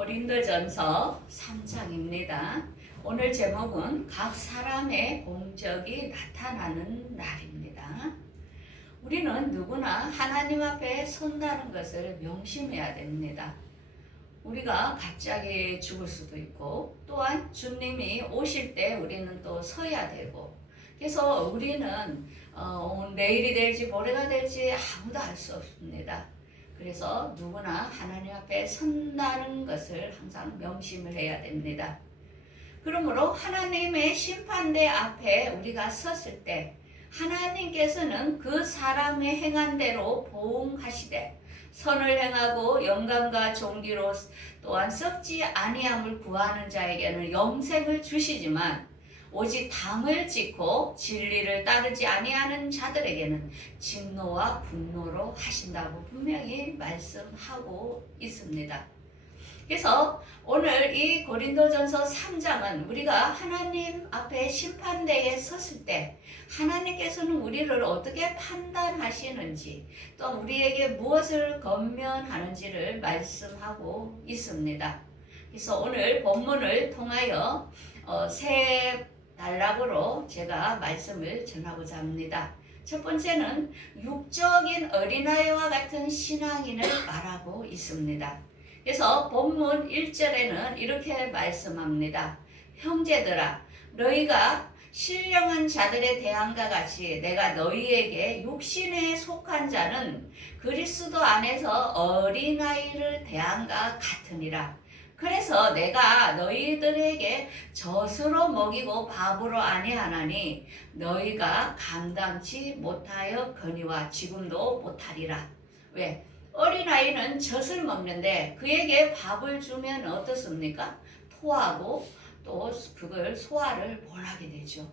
고린도전서 3장입니다. 오늘 제목은 각 사람의 공적이 나타나는 날입니다. 우리는 누구나 하나님 앞에 선다는 것을 명심해야 됩니다. 우리가 갑자기 죽을 수도 있고 또한 주님이 오실 때 우리는 또 서야 되고, 그래서 우리는 내일이 될지 모레가 될지 아무도 알 수 없습니다. 그래서 누구나 하나님 앞에 선다는 것을 항상 명심을 해야 됩니다. 그러므로 하나님의 심판대 앞에 우리가 섰을 때 하나님께서는 그 사람의 행한 대로 보응하시되 선을 행하고 영광과 존귀로 또한 썩지 아니함을 구하는 자에게는 영생을 주시지만 오직 당을 짓고 진리를 따르지 아니하는 자들에게는 진노와 분노로 하신다고 분명히 말씀하고 있습니다. 그래서 오늘 이 고린도전서 3장은 우리가 하나님 앞에 심판대에 섰을 때 하나님께서는 우리를 어떻게 판단하시는지, 또 우리에게 무엇을 권면하는지를 말씀하고 있습니다. 그래서 오늘 본문을 통하여 세 단락으로 제가 말씀을 전하고자 합니다. 첫 번째는 육적인 어린아이와 같은 신앙인을 말하고 있습니다. 그래서 본문 1절에는 이렇게 말씀합니다. 형제들아, 너희가 신령한 자들의 대함과 같이 내가 너희에게 육신에 속한 자는 그리스도 안에서 어린아이를 대함과 같으니라. 그래서 내가 너희들에게 젖으로 먹이고 밥으로 아니하나니 너희가 감당치 못하여 거니와 지금도 못하리라. 왜? 어린아이는 젖을 먹는데 그에게 밥을 주면 어떻습니까? 토하고 또 그걸 소화를 못하게 되죠.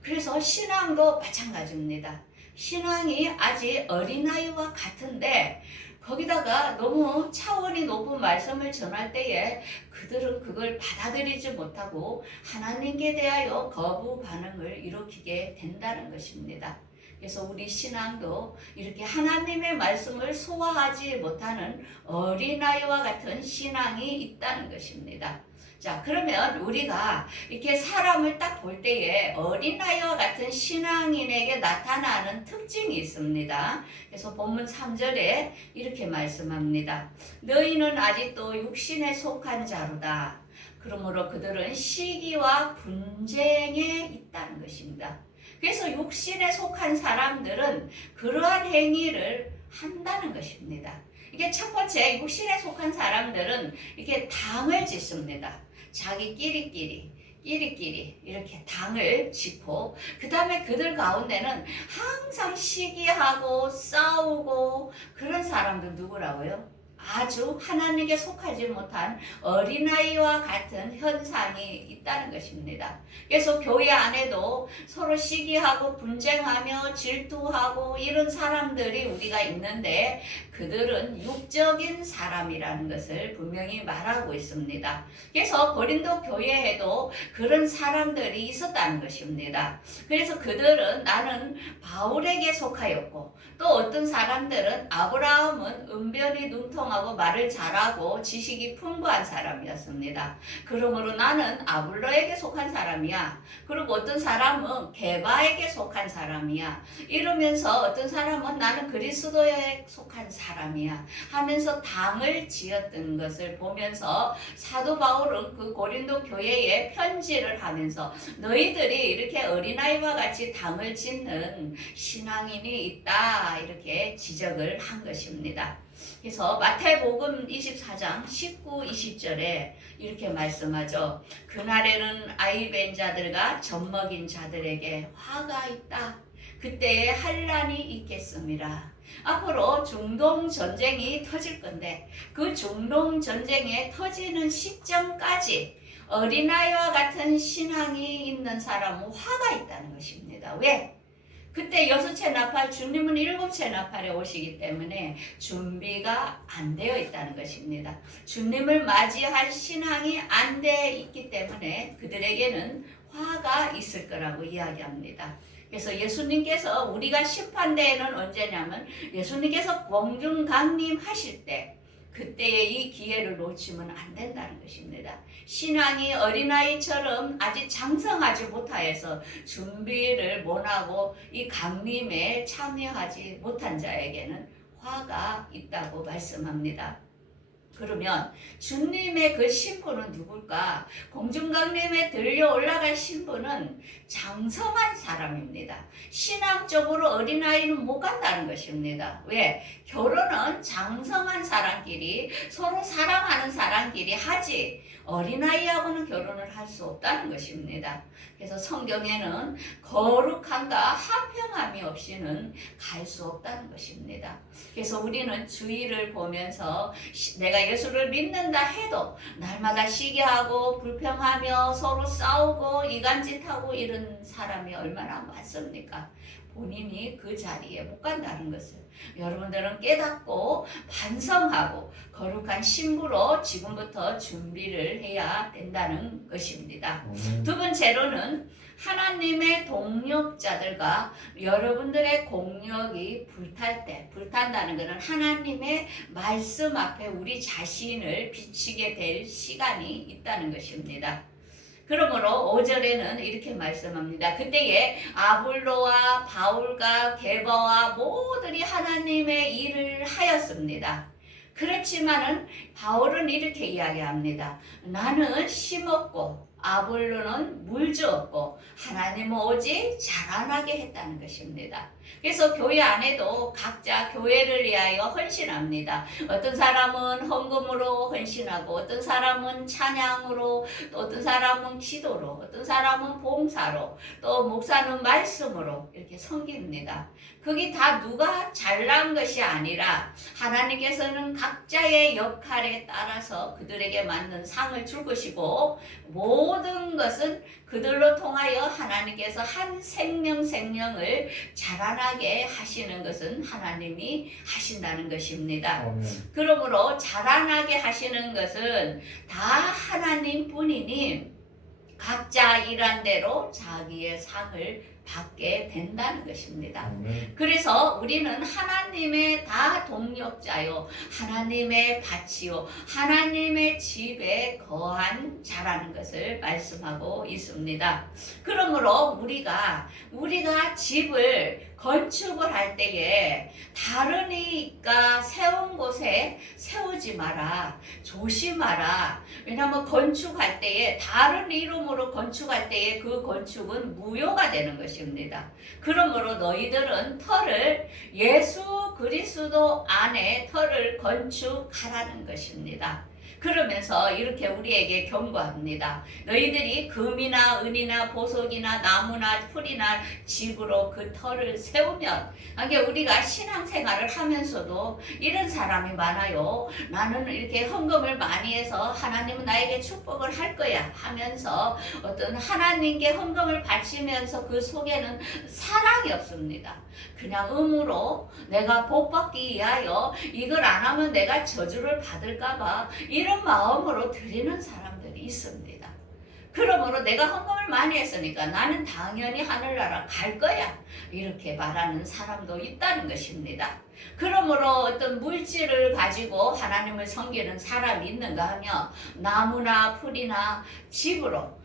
그래서 신앙도 마찬가지입니다. 신앙이 아직 어린아이와 같은데 거기다가 너무 차원이 높은 말씀을 전할 때에 그들은 그걸 받아들이지 못하고 하나님께 대하여 거부 반응을 일으키게 된다는 것입니다. 그래서 우리 신앙도 이렇게 하나님의 말씀을 소화하지 못하는 어린아이와 같은 신앙이 있다는 것입니다. 자, 그러면 우리가 이렇게 사람을 딱 볼 때에 어린아이와 같은 신앙인에게 나타나는 특징이 있습니다. 그래서 본문 3절에 이렇게 말씀합니다. 너희는 아직도 육신에 속한 자로다. 그러므로 그들은 시기와 분쟁에 있다는 것입니다. 그래서 육신에 속한 사람들은 그러한 행위를 한다는 것입니다. 이게 첫 번째, 육신에 속한 사람들은 이렇게 당을 짓습니다. 자기끼리끼리 이렇게 당을 짓고, 그 다음에 그들 가운데는 항상 시기하고 싸우고 그런 사람들 누구라고요? 아주 하나님께 속하지 못한 어린아이와 같은 현상이 있다는 것입니다. 그래서 교회 안에도 서로 시기하고 분쟁하며 질투하고 이런 사람들이 우리가 있는데 그들은 육적인 사람이라는 것을 분명히 말하고 있습니다. 그래서 고린도 교회에도 그런 사람들이 있었다는 것입니다. 그래서 그들은 나는 바울에게 속하였고, 또 어떤 사람들은 아브라함은 은별이 눈통하고 말을 잘하고 지식이 풍부한 사람이었습니다. 그러므로 나는 아볼로에게 속한 사람이야. 그리고 어떤 사람은 게바에게 속한 사람이야. 이러면서 어떤 사람은 나는 그리스도에 속한 사람이야 하면서 당을 지었던 것을 보면서 사도 바울은 그 고린도 교회에 편지를 하면서 너희들이 이렇게 어린아이와 같이 당을 짓는 신앙인이 있다 이렇게 지적을 한 것입니다. 그래서 마태복음 24장 19, 20절에 이렇게 말씀하죠. 그날에는 아이 뵌 자들과 젖먹인 자들에게 화가 있다. 그때에 환난이 있겠습니다. 앞으로 중동 전쟁이 터질 건데 그 중동 전쟁에 터지는 시점까지 어린아이와 같은 신앙이 있는 사람은 화가 있다는 것입니다. 왜? 그때 6채 나팔, 주님은 7채 나팔에 오시기 때문에 준비가 안 되어 있다는 것입니다. 주님을 맞이할 신앙이 안 되어 있기 때문에 그들에게는 화가 있을 거라고 이야기합니다. 그래서 예수님께서 우리가 심판대에는 언제냐면 예수님께서 공중 강림하실 때 그때의 이 기회를 놓치면 안 된다는 것입니다. 신앙이 어린아이처럼 아직 장성하지 못하여서 준비를 못하고 이 강림에 참여하지 못한 자에게는 화가 있다고 말씀합니다. 그러면 주님의 그 신부는 누굴까? 공중강림에 들려 올라갈 신부는 장성한 사람입니다. 신앙적으로 어린아이는 못 간다는 것입니다. 왜? 결혼은 장성한 사람끼리, 서로 사랑하는 사람끼리 하지 어린아이하고는 결혼을 할 수 없다는 것입니다. 그래서 성경에는 거룩함과 화평함이 없이는 갈 수 없다는 것입니다. 그래서 우리는 주의를 보면서 내가 예수를 믿는다 해도 날마다 시기하고 불평하며 서로 싸우고 이간짓하고 이런 사람이 얼마나 많습니까? 본인이 그 자리에 못 간다는 것을 여러분들은 깨닫고 반성하고 거룩한 신부로 지금부터 준비를 해야 된다는 것입니다. 두 번째로는 하나님의 동력자들과 여러분들의 공력이 불탈 때, 불탄다는 것은 하나님의 말씀 앞에 우리 자신을 비치게 될 시간이 있다는 것입니다. 그러므로 5절에는 이렇게 말씀합니다. 그때에 아볼로와 바울과 게바와 모두이 하나님의 일을 하였습니다. 그렇지만은 바울은 이렇게 이야기합니다. 나는 심었고 아볼로는 물 주었고 하나님은 오직 자라나게 했다는 것입니다. 그래서 교회 안에도 각자 교회를 위하여 헌신합니다. 어떤 사람은 헌금으로 헌신하고 어떤 사람은 찬양으로 또 어떤 사람은 기도로 어떤 사람은 봉사로 또 목사는 말씀으로 이렇게 섬깁니다. 그게 다 누가 잘난 것이 아니라 하나님께서는 각자의 역할에 따라서 그들에게 맞는 상을 줄 것이고 모든 것은 그들로 통하여 하나님께서 한 생명을 자라나게 하시는 것은 하나님이 하신다는 것입니다. 그러므로 자라나게 하시는 것은 다 하나님 뿐이니 각자 일한 대로 자기의 상을 받게 된다는 것입니다. 그래서 우리는 하나님의 다 동력자요, 하나님의 밭이요, 하나님의 집에 거한 자라는 것을 말씀하고 있습니다. 그러므로 우리가 집을 건축을 할 때에 다른 이가 세운 곳에 세우지 마라. 조심하라. 왜냐하면 건축할 때에 다른 이름으로 건축할 때에 그 건축은 무효가 되는 것입니다. 그러므로 너희들은 터를 예수 그리스도 안에 터를 건축하라는 것입니다. 그러면서 이렇게 우리에게 경고합니다. 너희들이 금이나 은이나 보석이나 나무나 풀이나 집으로 그 터를 세우면, 이게 우리가 신앙생활을 하면서도 이런 사람이 많아요. 나는 이렇게 헌금을 많이 해서 하나님은 나에게 축복을 할 거야 하면서 어떤 하나님께 헌금을 바치면서 그 속에는 사랑이 없습니다. 그냥 의무로 내가 복 받기 위하여 이걸 안 하면 내가 저주를 받을까봐 이런 마음으로 드리는 사람들이 있습니다. 그러므로 내가 헌금을 많이 했으니까 나는 당연히 하늘나라 갈 거야 이렇게 말하는 사람도 있다는 것입니다. 그러므로 어떤 물질을 가지고 하나님을 섬기는 사람이 있는가 하면 나무나 풀이나 집으로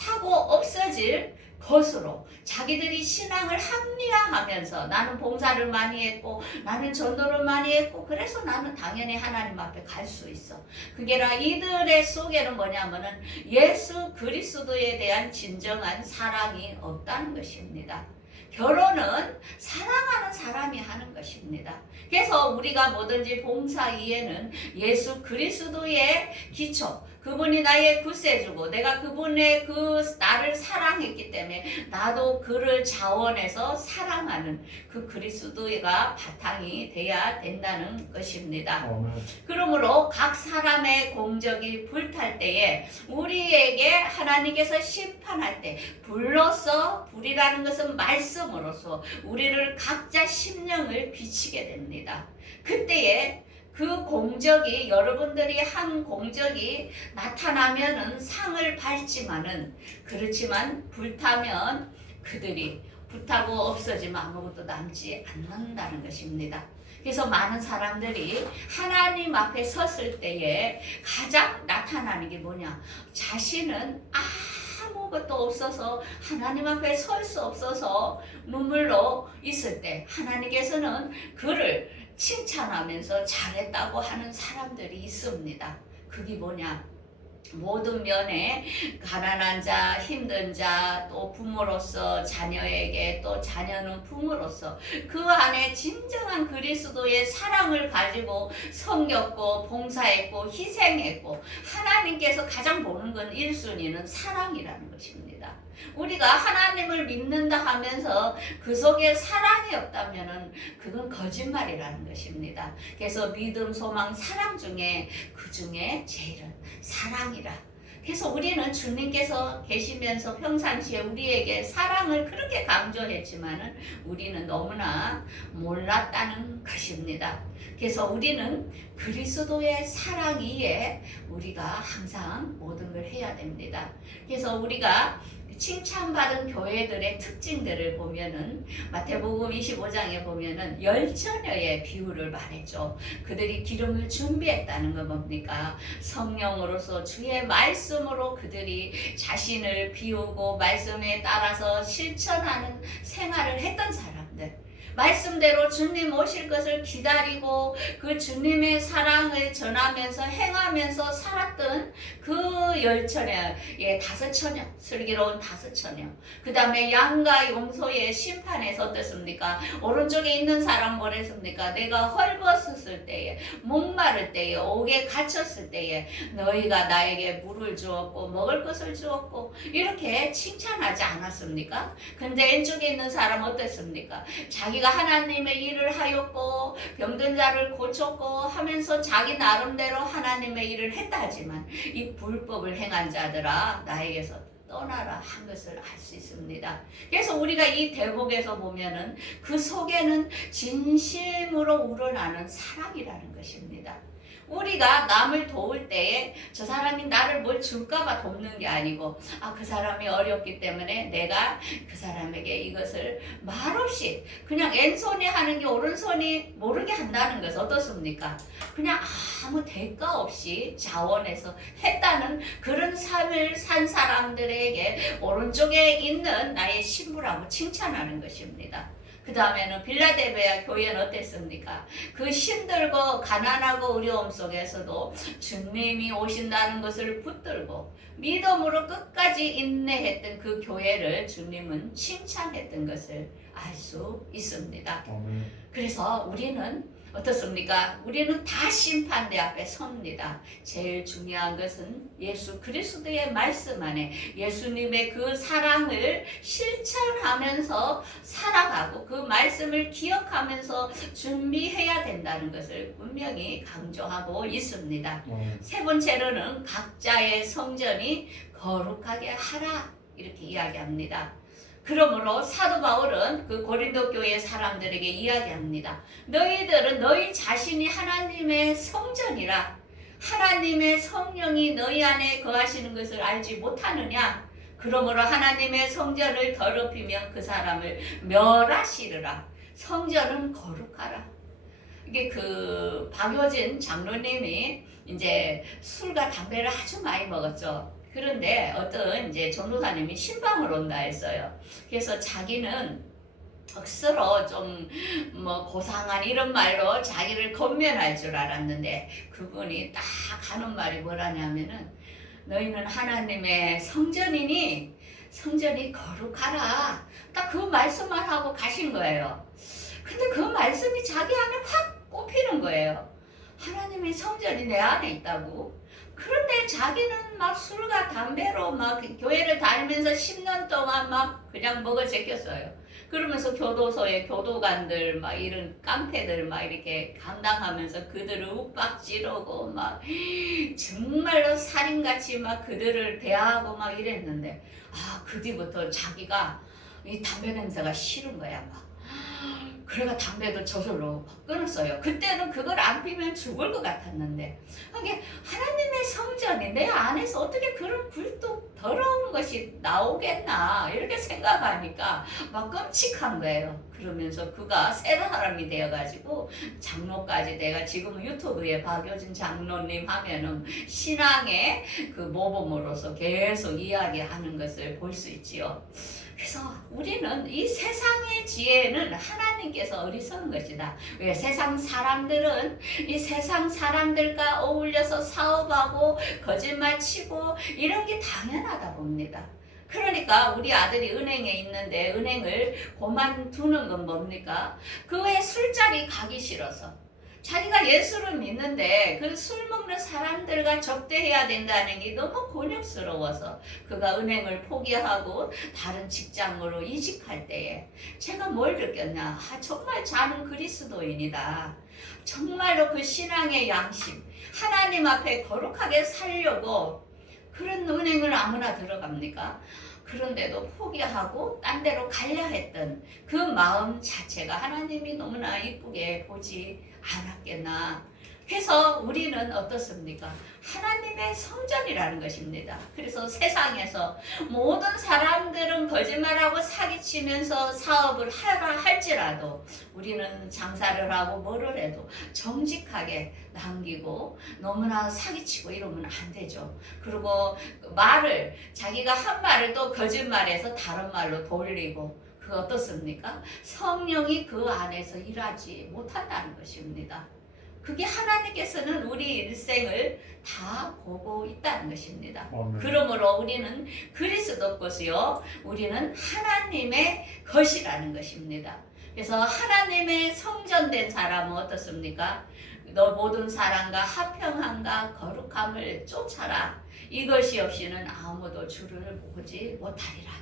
타고 없어질 것으로 자기들이 신앙을 합리화하면서 나는 봉사를 많이 했고 나는 전도를 많이 했고 그래서 나는 당연히 하나님 앞에 갈 수 있어. 그게 아니라 이들의 속에는 뭐냐면은 예수 그리스도에 대한 진정한 사랑이 없다는 것입니다. 결혼은 사랑하는 사람이 하는 것입니다. 그래서 우리가 뭐든지 봉사 이에는 예수 그리스도의 기초, 그분이 나의 구세주고 내가 그분의 나를 사랑했기 때문에 나도 그를 자원해서 사랑하는 그 그리스도가 바탕이 돼야 된다는 것입니다. 그러므로 각 사람의 공적이 불탈 때에 우리에게 하나님께서 심판할 때 불이라는 것은 말씀으로서 우리를 각자 심령을 비치게 됩니다. 그때에 그 공적이 여러분들이 한 공적이 나타나면은 상을 받지만은 그렇지만 불타면 그들이 불타고 없어지면 아무것도 남지 않는다는 것입니다. 그래서 많은 사람들이 하나님 앞에 섰을 때에 가장 나타나는 게 뭐냐? 자신은 아무것도 없어서 하나님 앞에 설 수 없어서 눈물로 있을 때 하나님께서는 그를 칭찬하면서 잘했다고 하는 사람들이 있습니다. 그게 뭐냐? 모든 면에 가난한 자, 힘든 자, 또 부모로서 자녀에게, 또 자녀는 부모로서 그 안에 진정한 그리스도의 사랑을 가지고 섬겼고 봉사했고 희생했고, 하나님께서 가장 보는 건 1순위는 사랑이라는 것입니다. 우리가 하나님을 믿는다 하면서 그 속에 사랑이 없다면 그건 거짓말이라는 것입니다. 그래서 믿음, 소망, 사랑 중에 그 중에 제일은 사랑이라. 그래서 우리는 주님께서 계시면서 평상시에 우리에게 사랑을 그렇게 강조했지만은 우리는 너무나 몰랐다는 것입니다. 그래서 우리는 그리스도의 사랑 위에 우리가 항상 모든 걸 해야 됩니다. 그래서 우리가 칭찬받은 교회들의 특징들을 보면은 마태복음 25장에 보면은 10처녀의 비유를 말했죠. 그들이 기름을 준비했다는 건 뭡니까? 성령으로서 주의 말씀으로 그들이 자신을 비우고 말씀에 따라서 실천하는 생활을 했던 사람들. 말씀대로 주님 오실 것을 기다리고 그 주님의 사랑을 전하면서 행하면서 살았던 그 10처녀, 5처녀, 슬기로운 5처녀. 그 다음에 양과 용소의 심판에서 어떻습니까? 오른쪽에 있는 사람 뭐랬습니까? 내가 헐벗었을 때에, 목마를 때에, 옥에 갇혔을 때에 너희가 나에게 물을 주었고 먹을 것을 주었고, 이렇게 칭찬하지 않았습니까? 근데 왼쪽에 있는 사람 어땠습니까? 자기가 하나님의 일을 하였고 병든 자를 고쳤고 하면서 자기 나름대로 하나님의 일을 했다 하지만 이 불법을 행한 자들아 나에게서 떠나라 한 것을 알 수 있습니다. 그래서 우리가 이 대목에서 보면은 그 속에는 진심으로 우러나는 사랑이라는 것입니다. 우리가 남을 도울 때에 저 사람이 나를 뭘 줄까봐 돕는 게 아니고, 그 사람이 어렵기 때문에 내가 그 사람에게 이것을 말없이 그냥 왼손이 하는 게 오른손이 모르게 한다는 것은 어떻습니까? 그냥 아무 대가 없이 자원해서 했다는 그런 삶을 산 사람들에게 오른쪽에 있는 나의 신부라고 칭찬하는 것입니다. 그 다음에는 빌라델비아 교회는 어땠습니까? 그 힘들고 가난하고 어려움 속에서도 주님이 오신다는 것을 붙들고 믿음으로 끝까지 인내했던 그 교회를 주님은 칭찬했던 것을 알 수 있습니다. 그래서 우리는 어떻습니까? 우리는 다 심판대 앞에 섭니다. 제일 중요한 것은 예수 그리스도의 말씀 안에 예수님의 그 사랑을 실천하면서 살아가고 그 말씀을 기억하면서 준비해야 된다는 것을 분명히 강조하고 있습니다. 세 번째로는 각자의 성전이 거룩하게 하라 이렇게 이야기합니다. 그러므로 사도 바울은 그 고린도 교회 사람들에게 이야기합니다. 너희들은 너희 자신이 하나님의 성전이라. 하나님의 성령이 너희 안에 거하시는 것을 알지 못하느냐? 그러므로 하나님의 성전을 더럽히면 그 사람을 멸하시리라. 성전은 거룩하라. 이게 그 박효진 장로님이 이제 술과 담배를 아주 많이 먹었죠. 그런데 어떤 이제 전도사님이 신방을 온다 했어요. 그래서 자기는 억수로 좀 뭐 고상한 이런 말로 자기를 건면할 줄 알았는데 그분이 딱 하는 말이 뭐라냐면은 너희는 하나님의 성전이니 성전이 거룩하라. 딱 그 말씀만 하고 가신 거예요. 근데 그 말씀이 자기 안에 확 꼽히는 거예요. 하나님의 성전이 내 안에 있다고. 그런데 자기는 막 술과 담배로 막 교회를 다니면서 10년 동안 막 그냥 먹어 제꼈어요. 그러면서 교도소에 교도관들 막 이런 깡패들 막 이렇게 감당하면서 그들을 윽박지르고 막 정말로 살인같이 막 그들을 대하고 막 이랬는데 그 뒤부터 자기가 이 담배 냄새가 싫은 거야 막. 그래가 담배도 저절로 끊었어요. 그때는 그걸 안 피면 죽을 것 같았는데 이게 하나님의 성전이 내 안에서 어떻게 그런 굴뚝 더러운 것이 나오겠나 이렇게 생각하니까 막 끔찍한 거예요. 그러면서 그가 새로운 사람이 되어가지고 장로까지, 내가 지금 유튜브에 박효진 장로님 하면은 신앙의 그 모범으로서 계속 이야기하는 것을 볼 수 있지요. 그래서 우리는 이 세상의 지혜는 하나님께서 어리석은 것이다. 왜? 세상 사람들은 이 세상 사람들과 어울려서 사업하고 거짓말 치고 이런 게 당연하다 봅니다. 그러니까 우리 아들이 은행에 있는데 은행을 그만두는 건 뭡니까? 그 외에 술자리 가기 싫어서. 자기가 예수를 믿는데 그 술 먹는 사람들과 접대해야 된다는 게 너무 곤욕스러워서 그가 은행을 포기하고 다른 직장으로 이직할 때에 제가 뭘 느꼈냐? 정말 자는 그리스도인이다. 정말로 그 신앙의 양심, 하나님 앞에 거룩하게 살려고 그런 은행을 아무나 들어갑니까? 그런데도 포기하고 딴 데로 가려 했던 그 마음 자체가 하나님이 너무나 이쁘게 보지 않았겠나. 그래서 우리는 어떻습니까? 하나님의 성전이라는 것입니다. 그래서 세상에서 모든 사람들은 거짓말하고 사기치면서 사업을 하라 할지라도 우리는 장사를 하고 뭐를 해도 정직하게 남기고 너무나 사기치고 이러면 안 되죠. 그리고 말을, 자기가 한 말을 또 거짓말해서 다른 말로 돌리고, 그 어떻습니까? 성령이 그 안에서 일하지 못한다는 것입니다. 그게 하나님께서는 우리 일생을 다 보고 있다는 것입니다. 그러므로 우리는 그리스도 것이요, 우리는 하나님의 것이라는 것입니다. 그래서 하나님의 성전된 사람은 어떻습니까? 너 모든 사람과 화평함과 거룩함을 쫓아라. 이것이 없이는 아무도 주를 보지 못하리라.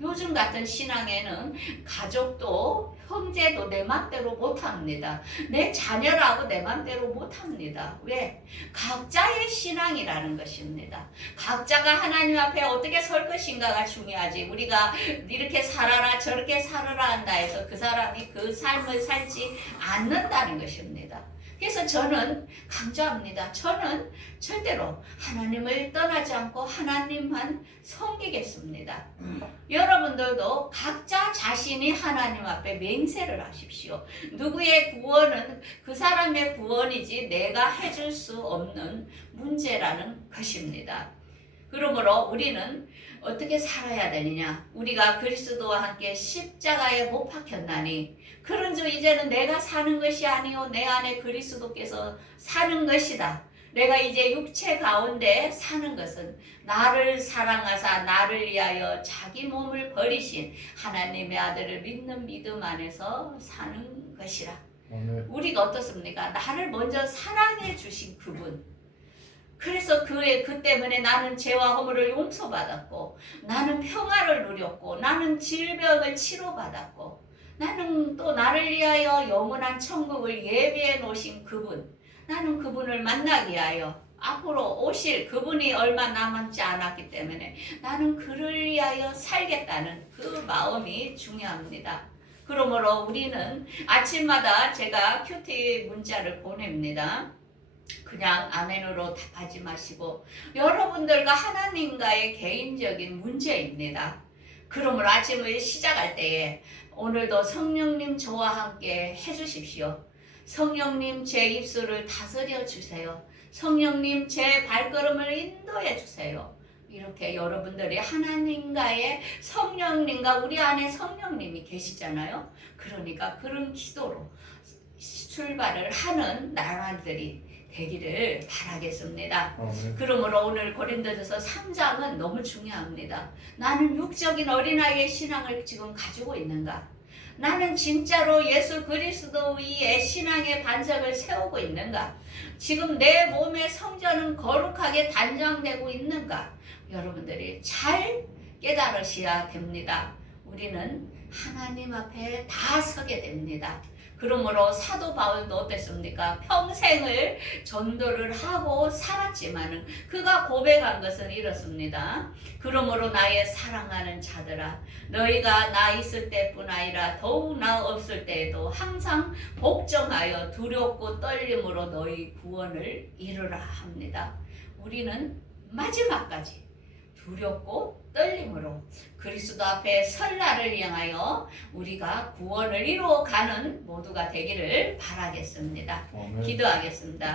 요즘 같은 신앙에는 가족도 형제도 내 맘대로 못합니다. 내 자녀라고 내 맘대로 못합니다. 왜? 각자의 신앙이라는 것입니다. 각자가 하나님 앞에 어떻게 설 것인가가 중요하지, 우리가 이렇게 살아라 저렇게 살아라 한다 해서 그 사람이 그 삶을 살지 않는다는 것입니다. 그래서 저는 강조합니다. 저는 절대로 하나님을 떠나지 않고 하나님만 섬기겠습니다. 여러분들도 각자 자신이 하나님 앞에 맹세를 하십시오. 누구의 구원은 그 사람의 구원이지 내가 해줄 수 없는 문제라는 것입니다. 그러므로 우리는 어떻게 살아야 되느냐? 우리가 그리스도와 함께 십자가에 못 박혔나니 그런즉 이제는 내가 사는 것이 아니요 내 안에 그리스도께서 사는 것이다. 내가 이제 육체 가운데 사는 것은 나를 사랑하사 나를 위하여 자기 몸을 버리신 하나님의 아들을 믿는 믿음 안에서 사는 것이라. 우리가 어떻습니까? 나를 먼저 사랑해 주신 그분. 그래서 그 때문에 나는 죄와 허물을 용서받았고, 나는 평화를 누렸고, 나는 질병을 치료받았고, 나는 또 나를 위하여 영원한 천국을 예비해 놓으신 그분, 나는 그분을 만나기 위하여 앞으로 오실 그분이 얼마 남지 않았기 때문에 나는 그를 위하여 살겠다는 그 마음이 중요합니다. 그러므로 우리는 아침마다 제가 큐티 문자를 보냅니다. 그냥 아멘으로 답하지 마시고 여러분들과 하나님과의 개인적인 문제입니다. 그러므로 아침을 시작할 때에 오늘도 성령님 저와 함께 해주십시오. 성령님 제 입술을 다스려 주세요. 성령님 제 발걸음을 인도해 주세요. 이렇게 여러분들이 하나님과의 성령님과 우리 안에 성령님이 계시잖아요. 그러니까 그런 기도로 출발을 하는 나라들이 되기를 바라겠습니다. 그러므로 오늘 고린도전서 3장은 너무 중요합니다. 나는 육적인 어린아이의 신앙을 지금 가지고 있는가? 나는 진짜로 예수 그리스도 위에 신앙의 반석을 세우고 있는가? 지금 내 몸의 성전은 거룩하게 단장되고 있는가? 여러분들이 잘 깨달으셔야 됩니다. 우리는 하나님 앞에 다 서게 됩니다. 그러므로 사도 바울도 어땠습니까? 평생을 전도를 하고 살았지만은 그가 고백한 것은 이렇습니다. 그러므로 나의 사랑하는 자들아, 너희가 나 있을 때뿐 아니라 더욱 나 없을 때에도 항상 복종하여 두렵고 떨림으로 너희 구원을 이루라 합니다. 우리는 마지막까지 두렵고 떨림으로 그리스도 앞에 설 날을 향하여 우리가 구원을 이루어가는 모두가 되기를 바라겠습니다. 아멘. 기도하겠습니다.